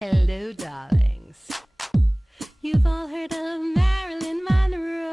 Hello, darlings. You've all heard of Marilyn Monroe.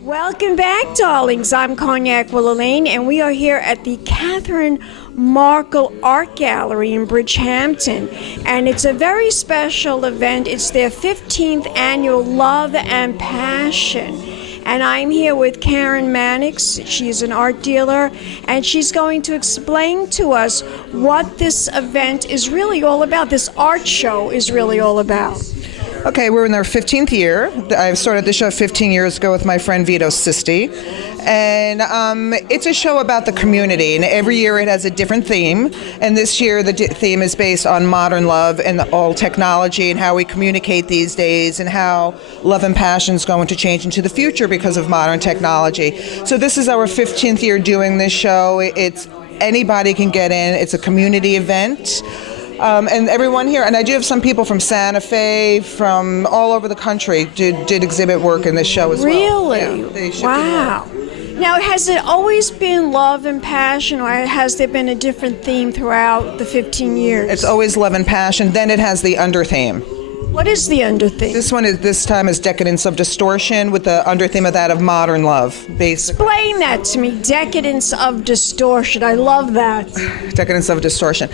Welcome back, darlings. I'm Cognac Wellerlane, and we are here at the Catherine Markle Art Gallery in Bridgehampton. And it's a very special event. It's their 15th annual Love and Passion. And I'm here with Karyn Mannix. She's an art dealer, and she's going to explain to us what this event is really all about, this art show is really all about. Okay, we're in our 15th year. I started the show 15 years ago with my friend Vito Sisti. And it's a show about the community, and every year it has a different theme. And this year the theme is based on modern love and all technology and how we communicate these days and how love and passion is going to change into the future because of modern technology. So this is our 15th year doing this show. It's anybody can get in. It's a community event. And everyone here, and I do have some people from Santa Fe, from all over the country, did exhibit work in this show as well. Really? Yeah, wow. Now, has it always been love and passion, or has there been a different theme throughout the 15 years? It's always love and passion. Then it has the under theme. What is the under theme? This time is decadence of distortion, with the under theme of that of modern love. Basically. Explain that to me. Decadence of distortion. I love that. Decadence of distortion.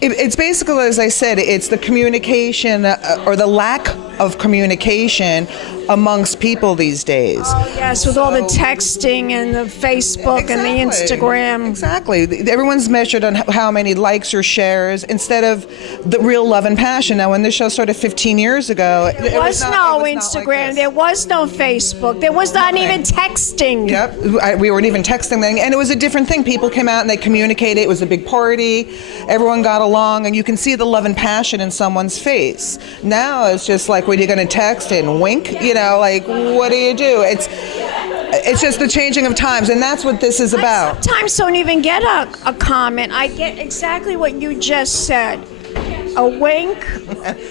It's basically, as I said, it's the communication or the lack of communication amongst people these days. Oh, yes, with all the texting and the Facebook and the Instagram. Exactly. Everyone's measured on how many likes or shares instead of the real love and passion. Now, when this show started 15 years ago, there was no Instagram, there was no Facebook, there was not even texting. Yep, we weren't even texting then, and it was a different thing. People came out and they communicated. It was a big party. Everyone got along, and you can see the love and passion in someone's face. Now it's just like, when you're going to text and wink, like, what do you do? It's just the changing of times, and that's what this is about. I sometimes don't even get a comment. I get exactly what you just said. A wink.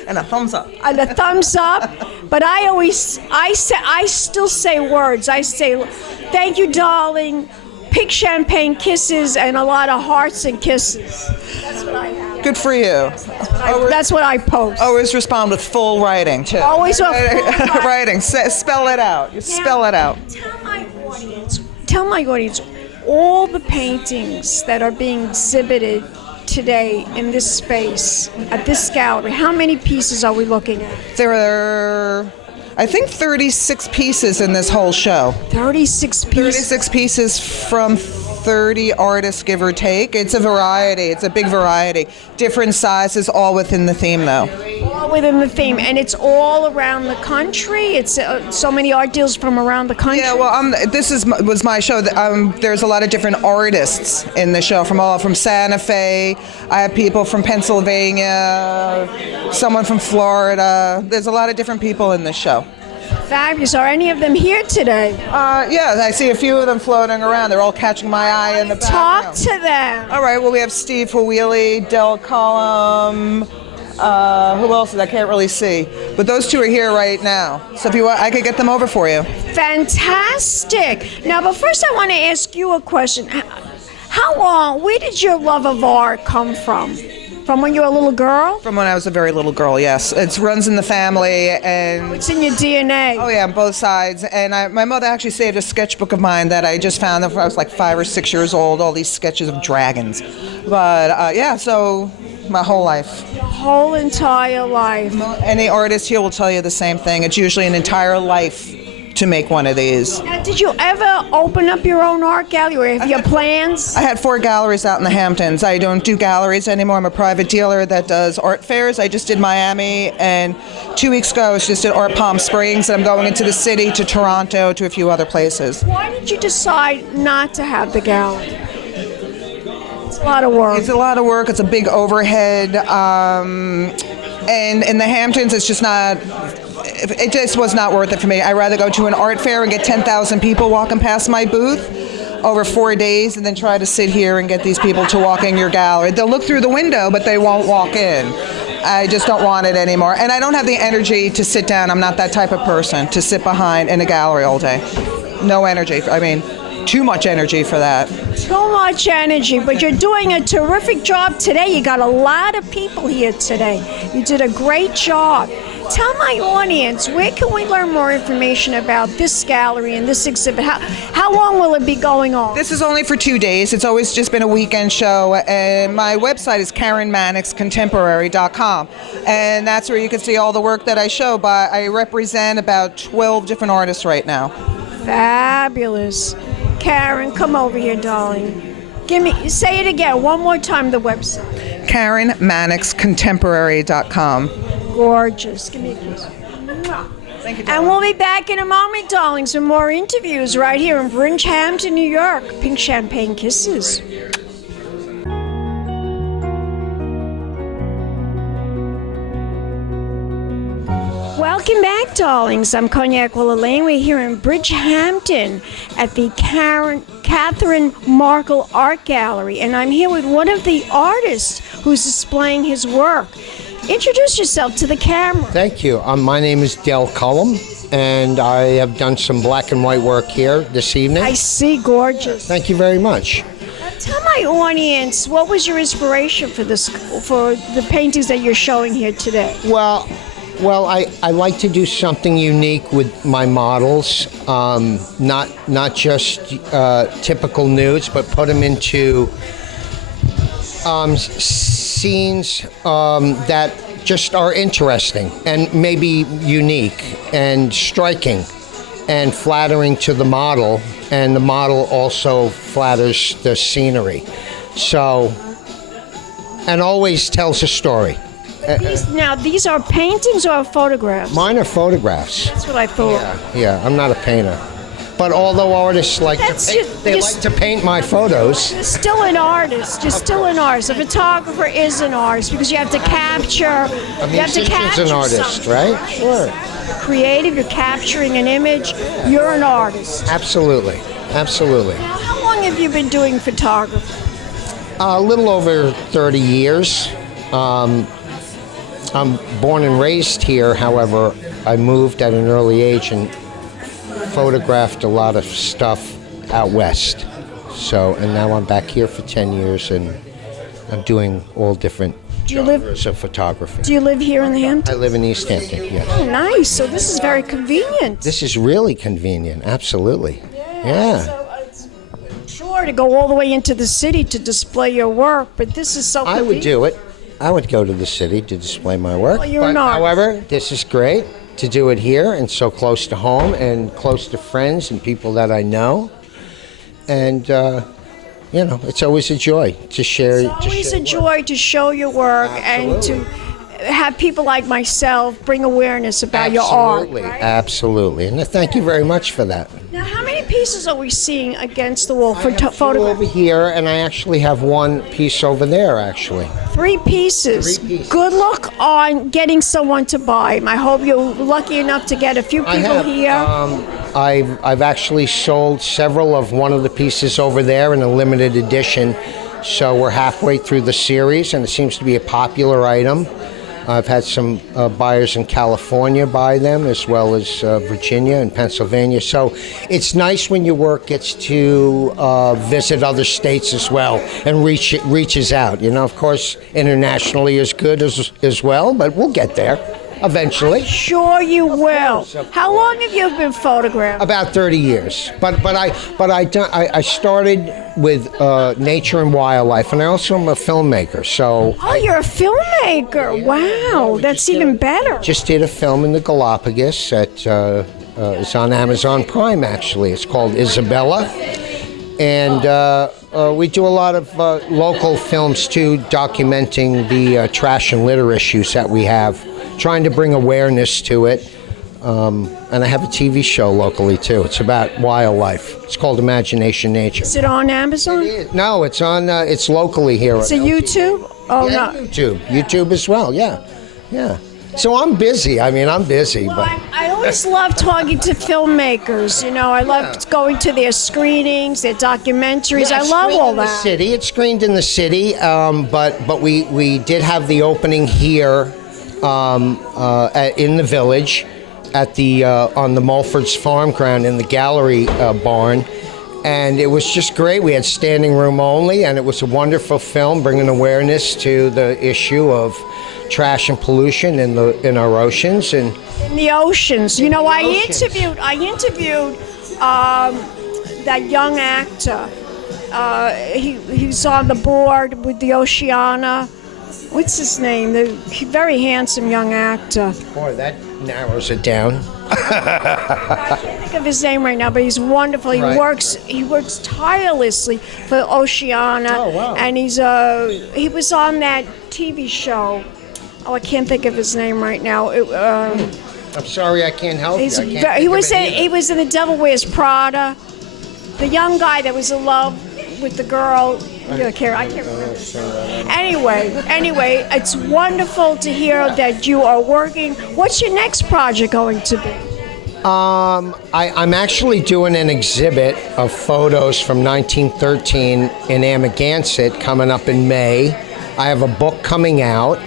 And a thumbs up. And a thumbs up. But I still say words. I say, thank you, darling. Pink champagne kisses and a lot of hearts and kisses. That's what I have. Good for you. That's what I post. Always respond with full writing, too. Always with full writing. Spell it out. Spell it out. Tell my audience, all the paintings that are being exhibited today in this space, at this gallery, how many pieces are we looking at? There are, I think, 36 pieces in this whole show. 36 pieces? 36 pieces from 30 artists, give or take. It's a variety. It's a big variety. Different sizes, all within the theme, though. All within the theme, and it's all around the country. It's so many art deals from around the country. Yeah, well, was my show. There's a lot of different artists in the show from Santa Fe. I have people from Pennsylvania, someone from Florida. There's a lot of different people in this show. Fabulous. Are any of them here today? Yeah, I see a few of them floating around. They're all catching my eye in the background. Talk to them. All right, well, we have Steve Huwili, Dell, Cullum. Who else is I can't really see. But those two are here right now. So if you want, I could get them over for you. Fantastic. Now, but first I want to ask you a question. Where did your love of art come from? From when you were a little girl? From when I was a very little girl, yes. It runs in the family, and it's in your DNA. Oh yeah, on both sides. And my mother actually saved a sketchbook of mine that I just found when I was like 5 or 6 years old. All these sketches of dragons. But so my whole life. Your whole entire life. Any artist here will tell you the same thing. It's usually an entire life to make one of these. Now, did you ever open up your own art gallery, or have you plans? I had 4 galleries out in the Hamptons. I don't do galleries anymore. I'm a private dealer that does art fairs. I just did Miami, and 2 weeks ago I was just at Art Palm Springs, and I'm going into the city to Toronto, to a few other places. Why did you decide not to have the gallery? It's a lot of work. It's a lot of work. It's a big overhead. And in the Hamptons, it's just not, it just was not worth it for me. I'd rather go to an art fair and get 10,000 people walking past my booth over 4 days and then try to sit here and get these people to walk in your gallery. They'll look through the window, but they won't walk in. I just don't want it anymore. And I don't have the energy to sit down. I'm not that type of person to sit behind in a gallery all day. No energy. I mean, too much energy for that. Too much energy, but you're doing a terrific job today. You got a lot of people here today. You did a great job. Tell my audience, where can we learn more information about this gallery and this exhibit? How long will it be going on? This is only for 2 days. It's always just been a weekend show. And my website is KarynMannixContemporary.com. And that's where you can see all the work that I show. But I represent about 12 different artists right now. Fabulous. Karyn, come over here, darling. Say it again, one more time, the website. KarynMannixContemporary.com. Gorgeous. Give me a kiss. Thank you, and we'll be back in a moment, darlings, with more interviews right here in Bridgehampton, New York. Pink Champagne Kisses. Welcome back, darlings. I'm Cognac Wellerlane. We're here in Bridgehampton at the Catherine Markle Art Gallery, and I'm here with one of the artists who's displaying his work. Introduce yourself to the camera. Thank you. My name is Dell Cullum, and I have done some black and white work here this evening. I see, gorgeous. Thank you very much. Now, tell my audience, what was your inspiration for the paintings that you're showing here today? Well, I like to do something unique with my models, not just typical nudes, but put them into scenes that just are interesting and maybe unique and striking and flattering to the model, and the model also flatters the scenery. So, and always tells a story. These are paintings or photographs? Mine are photographs. That's what I thought. Yeah, I'm not a painter. But although artists like to paint my photos. You're still an artist. You're still an artist. A photographer is an artist because you have to capture. A musician's an artist, right? Sure. Creative. You're capturing an image. You're an artist. Absolutely. Absolutely. Now, how long have you been doing photography? A little over 30 years. I'm born and raised here. However, I moved at an early age and photographed a lot of stuff out west. And now I'm back here for 10 years, and I'm doing all different genres of photography. Do you live here in the Hamptons? I live in East Hampton, yes. Oh, nice. So this is very convenient. This is really convenient, absolutely. Yeah. So it's sure to go all the way into the city to display your work, but this is so convenient. I would do it. I would go to the city to display my work. Well, you're not. However, this is great to do it here and so close to home and close to friends and people that I know. And, it's always a joy to share. It's always a joy to show your work. Absolutely. And to have people like myself bring awareness about your art. Absolutely, right? Absolutely. And thank you very much for that. Now, how many pieces are we seeing against the wall for photography? Over here, and I actually have one piece over there, actually. 3 pieces. 3 pieces. Good luck on getting someone to buy them. I hope you're lucky enough to get a few people here. I've actually sold several of one of the pieces over there in a limited edition. So we're halfway through the series, and it seems to be a popular item. I've had some buyers in California buy them, as well as Virginia and Pennsylvania. So it's nice when your work gets to visit other states as well and reaches out. Of course, internationally is good as well, but we'll get there eventually. Sure you will. How long have you been photographing? About 30 years. But I started with nature and wildlife, and I also am a filmmaker. So. Oh, you're a filmmaker! Wow, that's even better. Just did a film in the Galapagos at It's on Amazon Prime, actually. It's called Isabella. And we do a lot of local films, too, documenting the trash and litter issues that we have, trying to bring awareness to it. And I have a TV show locally, too. It's about wildlife. It's called Imagination Nature. Is it on Amazon? No, it's on. It's locally here. It's a YouTube? Oh, yeah, no. YouTube as well, yeah. So I'm busy. I'm busy. Well, but I always love talking to filmmakers. I love going to their screenings, their documentaries. I love all that. It's screened in the city, but we did have the opening here in the village at the on the Mulford's farm ground in the gallery barn. And it was just great. We had standing room only, and it was a wonderful film bringing awareness to the issue of trash and pollution in our oceans. And in the oceans. I interviewed that young actor. He's on the board with the Oceana. What's his name? The very handsome young actor. Boy, that narrows it down. I can't think of his name right now, but he's wonderful. He works tirelessly for Oceana. Oh, wow. And he was on that TV show. Oh, I can't think of his name right now. I'm sorry, I can't help you. He was in The Devil Wears Prada. The young guy that was in love with the girl. I can't remember. Anyway, it's wonderful to hear that you are working. What's your next project going to be? I'm actually doing an exhibit of photos from 1913 in Amagansett coming up in May. I have a book coming out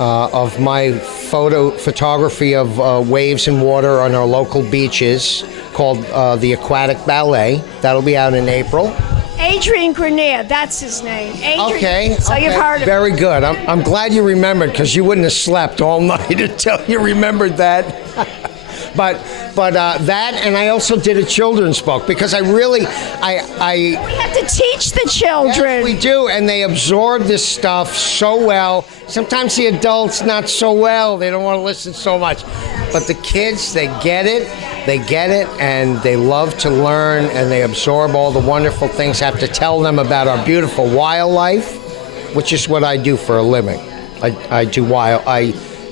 of my photography of waves and water on our local beaches called The Aquatic Ballet. That'll be out in April. Adrian Grenier, that's his name. Adrian. Okay. So you've heard of him. Very good. I'm glad you remembered, because you wouldn't have slept all night until you remembered that. But that, and I also did a children's book, because we have to teach the children. Yes, we do, and they absorb this stuff so well. Sometimes the adults not so well. They don't want to listen so much. But the kids, they get it, and they love to learn, and they absorb all the wonderful things. I have to tell them about our beautiful wildlife, which is what I do for a living. I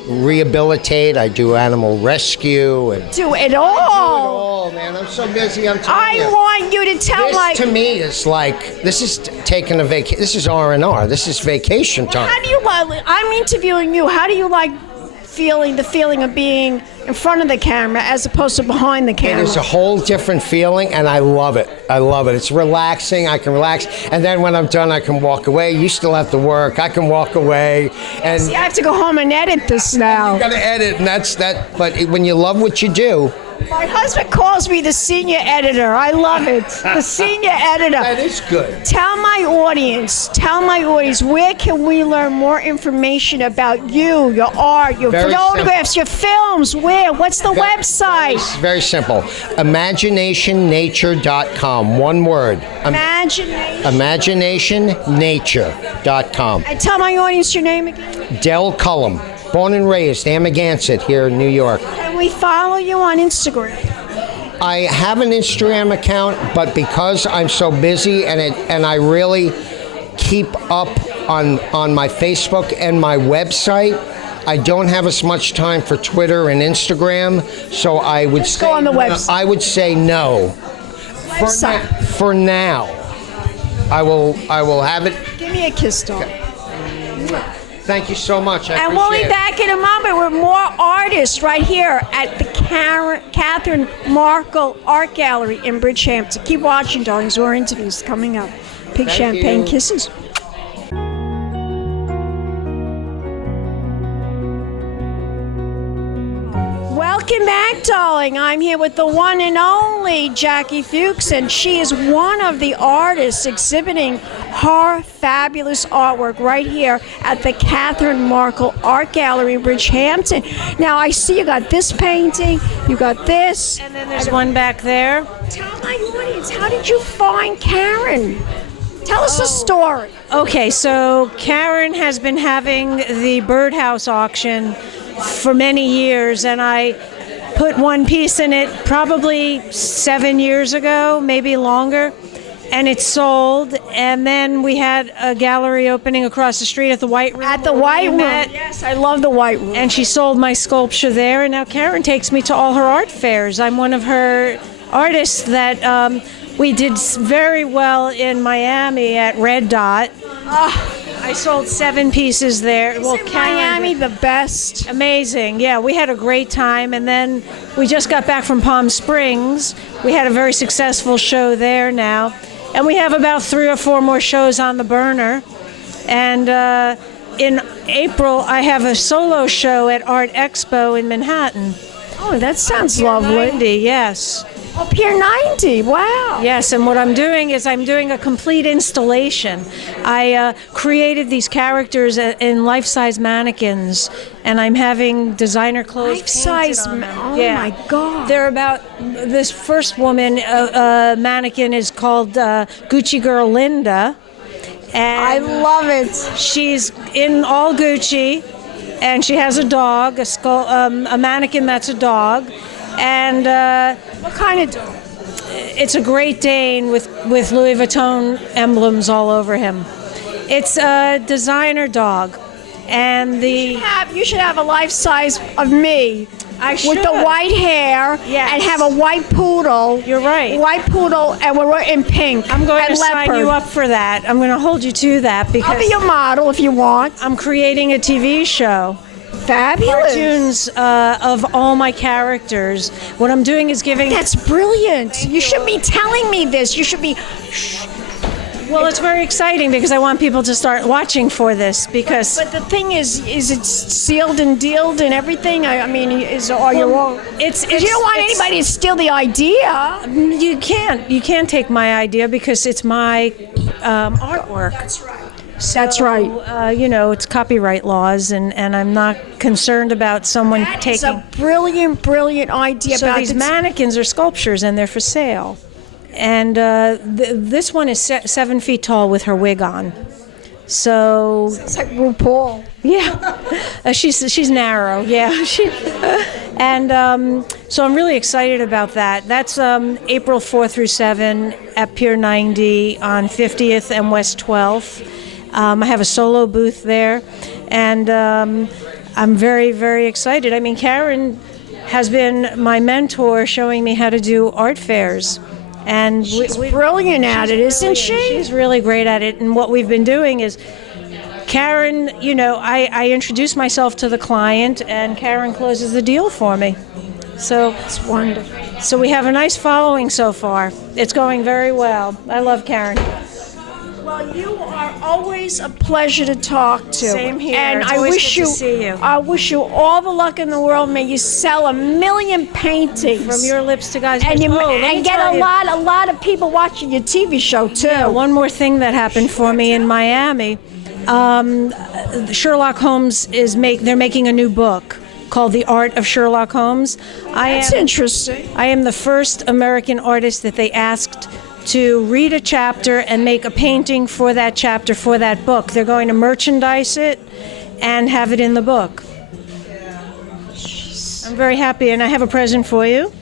rehabilitate, I do animal rescue. And do it all. I do it all, man. I'm so busy, I'm telling you. I want you to tell this to me is like, this is taking a vacation. This is R&R. This is vacation time. How do you like, I'm interviewing you. How do you like the feeling of being in front of the camera as opposed to behind the camera? It is a whole different feeling, and I love it. It's relaxing. I can relax, and then when I'm done, I can walk away. You still have to work. I can walk away, and see, I have to go home and edit this now. You got to edit, and that's that. But when you love what you do. My husband calls me the senior editor. I love it. The senior editor. That is good. Tell my audience, where can we learn more information about you, your art, your photographs, your films? Where? What's the website? It's very simple. ImaginationNature.com. One word. ImaginationNature.com. And tell my audience your name again. Dell Cullum. Born and raised, Amagansett, here in New York. Can we follow you on Instagram? I have an Instagram account, but because I'm so busy and I really keep up on my Facebook and my website, I don't have as much time for Twitter and Instagram. So I would say go on the website. I would say no. For now, I will have it. Give me a kiss, dog. Okay. Thank you so much. And we'll be back in a moment with more artists right here at the Karyn Markle Art Gallery in Bridgehampton. Keep watching, darlings. More interviews coming up. Pink champagne kisses. Welcome back, darling. I'm here with the one and only Jackie Fuchs, and she is one of the artists exhibiting her fabulous artwork right here at the Karyn Markle Art Gallery in Bridgehampton. Now, I see you got this painting, you got this. And then there's one back there. Tell my audience, how did you find Karyn? Tell us a story. Okay, so Karyn has been having the birdhouse auction for many years, and I put one piece in it probably 7 years ago, maybe longer, and it sold. And then we had a gallery opening across the street at the White Room. At the where White we Room. met. Yes, I love the White Room. And she sold my sculpture there, and now Karyn takes me to all her art fairs. I'm one of her artists that we did very well in Miami at Red Dot. I sold 7 pieces there. Isn't Miami the best? Amazing. Yeah, we had a great time. And then we just got back from Palm Springs. We had a very successful show there now. And we have about 3 or 4 more shows on the burner. And in April, I have a solo show at Art Expo in Manhattan. Oh, that sounds lovely. 90, yes. Oh, Pier 90, wow. Yes, and what I'm doing is I'm doing a complete installation. I created these characters in life-size mannequins, and I'm having designer clothes Life-size, painted on them. oh Yeah. my God. They're about, this first woman, mannequin is called Gucci Girl Linda. And I love it. she's in all Gucci, and she has a dog, a mannequin that's a dog. And What kind of dog? it's a Great Dane with Louis Vuitton emblems all over him. It's a designer dog, and You should have a life size of me. With the white hair Yes. and have a white poodle. You're right. White poodle, and we're in pink. I'm going and to sign you up for that. I'm going to hold you to that because I'll be your model if you want. I'm creating a TV show. Fabulous. Cartoons of all my characters. What I'm doing is giving. That's brilliant. You should be telling me this. You should be. Well, it's very exciting because I want people to start watching for this because. But the thing is it sealed and dealed and everything? I mean, are you all? It's You don't want anybody to steal the idea. You can't take my idea because it's my artwork. That's right. That's right. It's copyright laws, and I'm not concerned about someone It's taking. a brilliant, brilliant idea. So about these this. mannequins are sculptures, and they're for sale. And this one is 7 feet tall with her wig on. So It's like RuPaul. yeah, she's narrow. Yeah, and so I'm really excited about that. That's April 4 through 7 at Pier 90 on 50th and West 12th. I have a solo booth there, and I'm very, very excited. I mean, Karyn has been my mentor, showing me how to do art fairs. And She's brilliant at it, isn't she? She's really great at it. And what we've been doing is, Karyn, I introduce myself to the client, and Karyn closes the deal for me. So It's wonderful. So we have a nice following so far. It's going very well. I love Karyn. Well, you are always a pleasure to talk to. Same here. And It's I always wish good you, to see you. I wish you all the luck in the world. May you sell 1 million paintings From your lips to God's and ears. Let me and get tell a you. lot of people watching your TV show too. Yeah, one more thing that happened for me in Miami. Sherlock Holmes they're making a new book called The Art of Sherlock Holmes. That's interesting. I am the first American artist that they asked to read a chapter and make a painting for that chapter for that book. They're going to merchandise it and have it in the book. I'm very happy, and I have a present for you.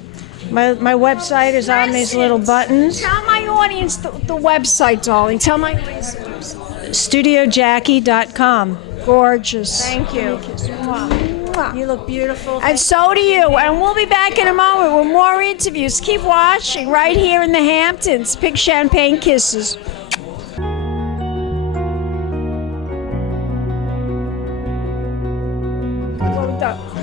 My website is on these little buttons. Tell my audience the website, darling. Tell my audience the website. StudioJackie.com. Gorgeous. Thank you. You look beautiful. And so do you. And we'll be back in a moment with more interviews. Keep watching right here in the Hamptons. Big champagne kisses.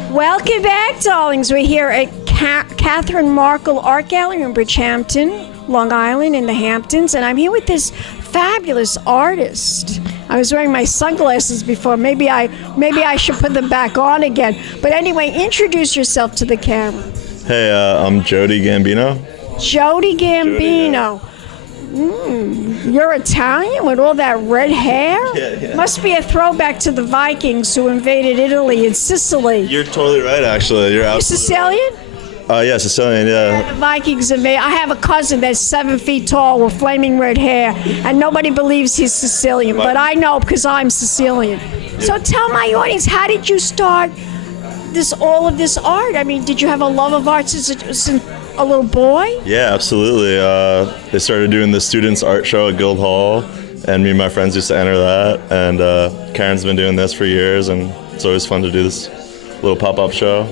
Welcome back, darlings. We're here at Catherine Markle Art Gallery in Bridgehampton, Long Island in the Hamptons. And I'm here with this fabulous artist. I was wearing my sunglasses before. Maybe I should put them back on again. But anyway, introduce yourself to the camera. Hey, I'm Jody Gambino. Jody Gambino. You're Italian with all that red hair? Yeah. Must be a throwback to the Vikings who invaded Italy and Sicily. You're totally right, actually. You're You absolutely Sicilian? Yeah, Sicilian, yeah. The Vikings invaded. I have a cousin that's 7 feet tall with flaming red hair, and nobody believes he's Sicilian, but I know because I'm Sicilian. So tell my audience, how did you start all of this art? I mean, did you have a love of art since a little boy? Yeah, absolutely. They started doing the students' art show at Guild Hall, and me and my friends used to enter that. And Karyn's been doing this for years, and it's always fun to do this little pop-up show.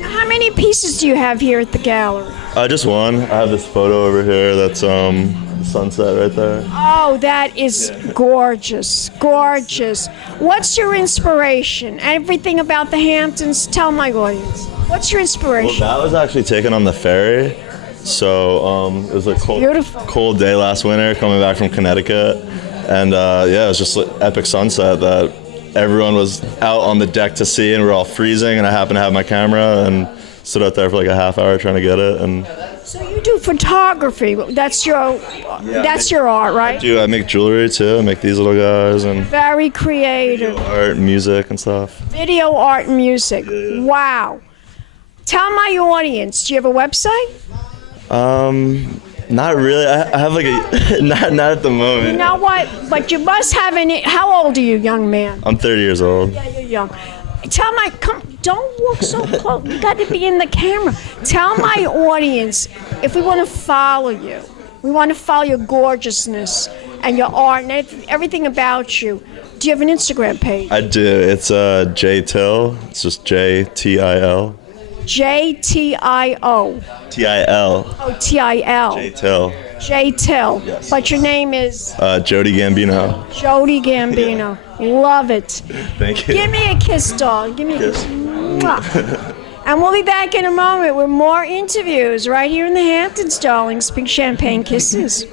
How many pieces do you have here at the gallery? Just one. I have this photo over here that's the sunset right there. Oh, that is gorgeous, gorgeous. What's your inspiration? Everything about the Hamptons? Tell my audience. What's your Well, inspiration? that was actually taken on the ferry. So it was a cold day last winter coming back from Connecticut. And yeah, it was just an epic sunset that everyone was out on the deck to see, and we were all freezing, and I happened to have my camera and stood out there for like a half hour trying to get it. And So you do photography. That's your art, right? I make jewelry too. I make these little guys and Very creative. art, music, and stuff. Video, art, and music. Wow. Tell my audience, do you have a website? Not really. I have like a not at the moment. You know what? But you must have how old are you, young man? I'm 30 years old. Yeah, you're young. Don't walk so close. You got to be in the camera. Tell my audience, if we want to follow you, we want to follow your gorgeousness and your art and everything about you. Do you have an Instagram page? I do. It's JTil. It's just JTIL. JTIO. TIL. Oh, TIL. JTil. JTil. Yes. But your name is? Jody Gambino. Jody Gambino. Love it. Thank you. Give me a kiss, dog. Give me a kiss. Mwah. And we'll be back in a moment with more interviews right here in the Hamptons, darlings. Big champagne kisses.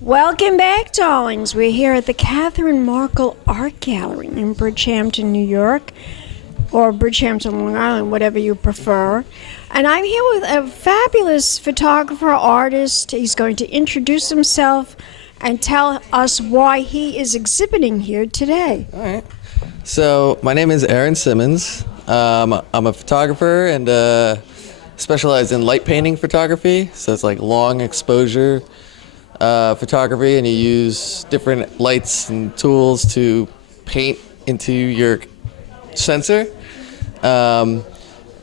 Welcome back, darlings. We're here at the Karyn Mannix Art Gallery in Bridgehampton, New York, or Bridgehampton, Long Island, whatever you prefer. And I'm here with a fabulous photographer, artist. He's going to introduce himself and tell us why he is exhibiting here today. All right. So my name is Erin Simmons. I'm a photographer and specialize in light painting photography. So it's like long exposure photography, and you use different lights and tools to paint into your sensor.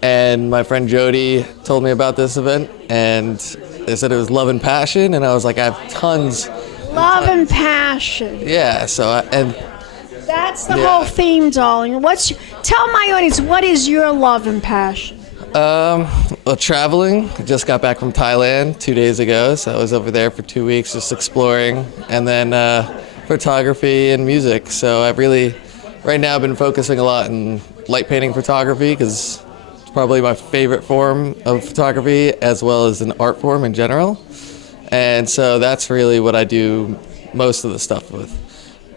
And my friend Jody told me about this event, and they said it was love and passion, and I was like, I have tons. Love and passion. Yeah. That's the whole theme, darling. Tell my audience, what is your love and passion? Well, traveling. I just got back from Thailand 2 days ago, so I was over there for 2 weeks just exploring, and then photography and music. So I've really, right now, been focusing a lot on light painting photography because it's probably my favorite form of photography as well as an art form in general. And so that's really what I do most of the stuff with.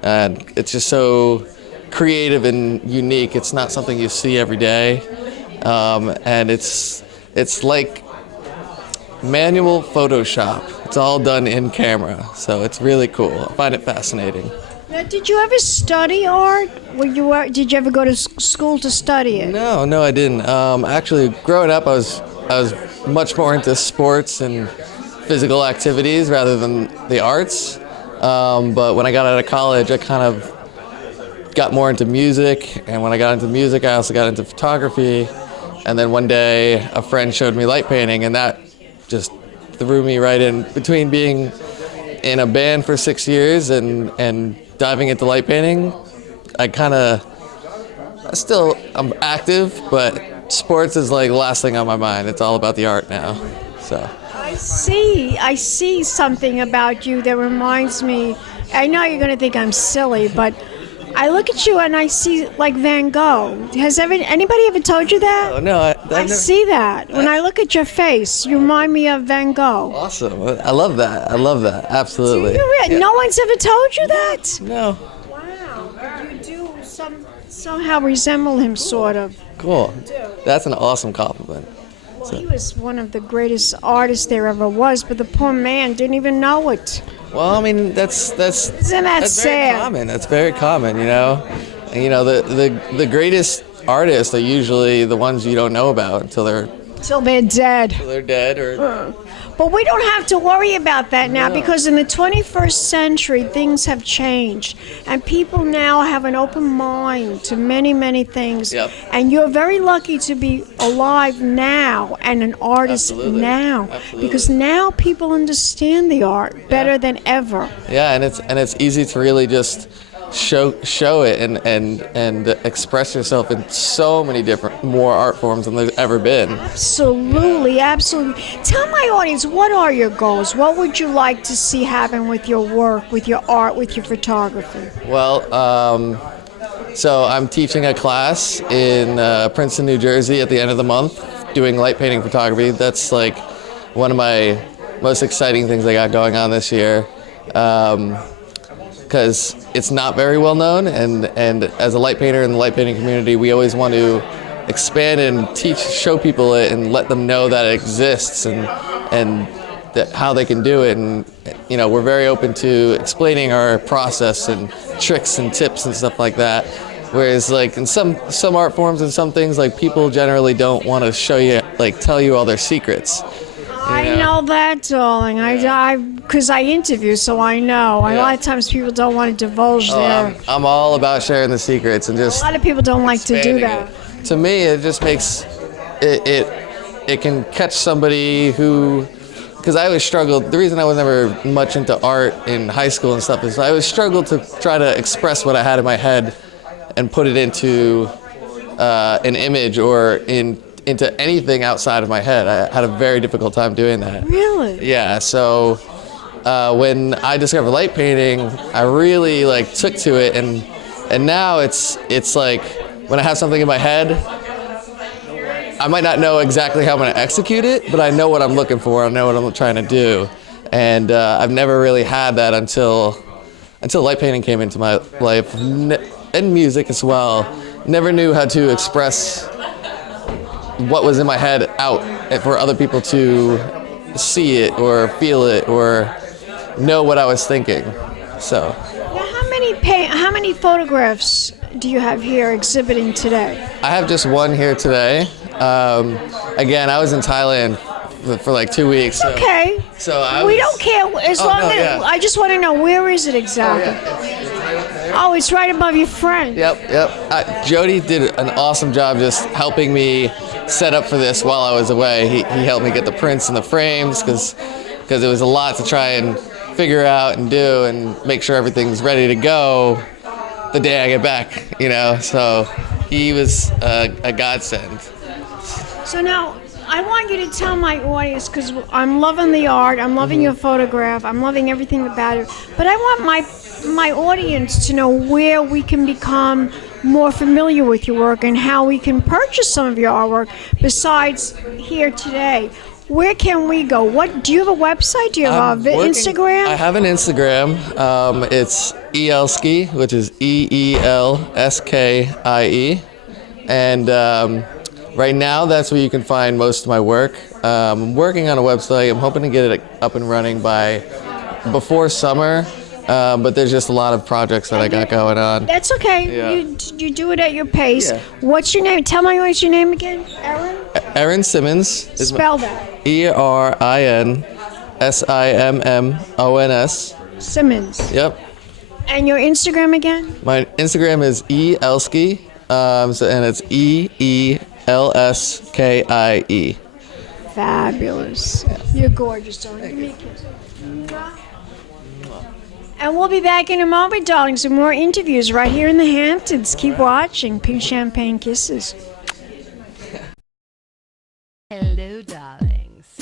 And it's just so creative and unique. It's not something you see every day. And it's like manual Photoshop. It's all done in camera, so it's really cool. I find it fascinating. Now, did you ever study art? Did you ever go to school to study it? No, I didn't. Actually, growing up, I was much more into sports and physical activities rather than the arts. But when I got out of college, I kind of got more into music, and when I got into music, I also got into photography. And then one day, a friend showed me light painting, and that just threw me right in. Between being in a band for 6 years and diving into light painting, I'm active, but sports is like the last thing on my mind. It's all about the art now. So. I see something about you that reminds me. I know you're going to think I'm silly, but I look at you and I see like Van Gogh. Has anybody ever told you that? Oh, no, I see that. When I look at your face, you remind me of Van Gogh. Awesome. I love that. Absolutely. Yeah. No one's ever told you that? No. Wow. But you do somehow resemble him, sort of. Cool. That's an awesome compliment. Well, he was one of the greatest artists there ever was, but the poor man didn't even know it. Well, I mean, that's Isn't that sad? very common. That's very common, you know. And, you know, the greatest artists are usually the ones you don't know about until they're Till they're dead. Till they're dead, or But we don't have to worry about that now because in the 21st century, things have changed. And people now have an open mind to many, many things. Yep. And you're very lucky to be alive now and an artist Absolutely. now. Absolutely. Because now people understand the art better than ever. yeah, and it's easy to really just show it and express yourself in so many different more art forms than there's ever been. Absolutely, absolutely. Tell my audience, what are your goals? What would you like to see happen with your work, with your art, with your photography? Well, so I'm teaching a class in Princeton, New Jersey at the end of the month, doing light painting photography. That's like one of my most exciting things I got going on this year. Because it's not very well known, and as a light painter in the light painting community, we always want to expand and show people it and let them know that it exists and that how they can do it. And you know, we're very open to explaining our process and tricks and tips and stuff like that. Whereas like in some art forms and some things, like people generally don't want to show you, like tell you all their secrets. I know that, darling. Because I interview, so I know. A lot of times people don't want to divulge their... I'm all about sharing the secrets and just... A lot of people don't like to do that. To me, it just makes it can catch somebody who... Because I always struggled. The reason I was never much into art in high school and stuff is I always struggled to try to express what I had in my head and put it into an image or into anything outside of my head. I had a very difficult time doing that. Really? Yeah, so when I discovered light painting, I really like took to it, and now it's like when I have something in my head, I might not know exactly how I'm going to execute it, but I know what I'm looking for. I know what I'm trying to do, and I've never really had that until light painting came into my life, and music as well. Never knew how to express what was in my head out for other people to see it or feel it or know what I was thinking. So. Now, how many photographs do you have here exhibiting today? I have just one here today. Again, I was in Thailand for like 2 weeks. So, okay. So we don't care as long as I just want to know, where is it exactly? Oh, it's right above your friend. Yep. Jody did an awesome job just helping me set up for this while I was away. He helped me get the prints and the frames because it was a lot to try and figure out and do and make sure everything's ready to go the day I get back, you know. So he was a godsend. So now, I want you to tell my audience, because I'm loving the art, I'm loving your photograph, I'm loving everything about it, but I want my audience to know where we can become more familiar with your work and how we can purchase some of your artwork besides here today. Where can we go? Do you have a website? Do you have Instagram? I have an Instagram. It's Eelski, which is EELSKIE. And right now, that's where you can find most of my work. I'm working on a website. I'm hoping to get it up and running before summer. But there's just a lot of projects that I got going on. That's okay. Yeah. You do it at your pace. Yeah. What's your name? Tell my audience your name again. Erin? Erin Simmons. Spell that. ERINSIMMONS. Simmons. Yep. And your Instagram again? My Instagram is Eelski, and it's EELSKIE. Fabulous. You're gorgeous, darling. Give me a kiss. And we'll be back in a moment, darling. Some more interviews right here in the Hamptons. Keep watching. Pink Champagne Kisses. Hello, darlings.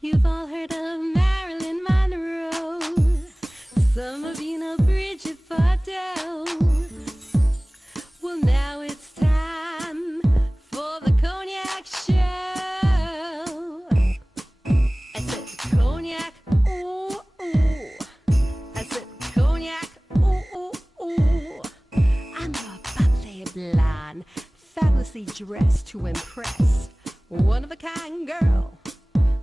You've all heard of Marilyn Monroe. Some of you know Bridget Dell. Well, now it's time for the Cognac show. I said Cognac, ooh, ooh. I said Cognac, ooh, ooh, ooh. I'm a bubbly blonde, fabulously dressed to impress. One of a kind girl.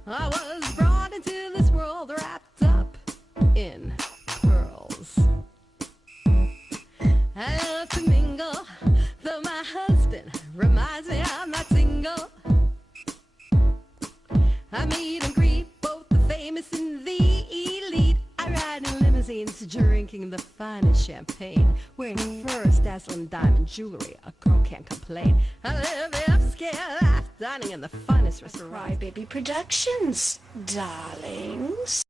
I was brought into this world wrapped up in pearls. I love to mingle, though my husband reminds me I'm not single. I meet and greet both the famous and the elite. I ride in limousines, drinking the finest champagne, wearing furs, dazzling diamond jewelry. A girl can't complain. I live the upscale life, dining in the finest restaurants. Crybaby Productions, darlings.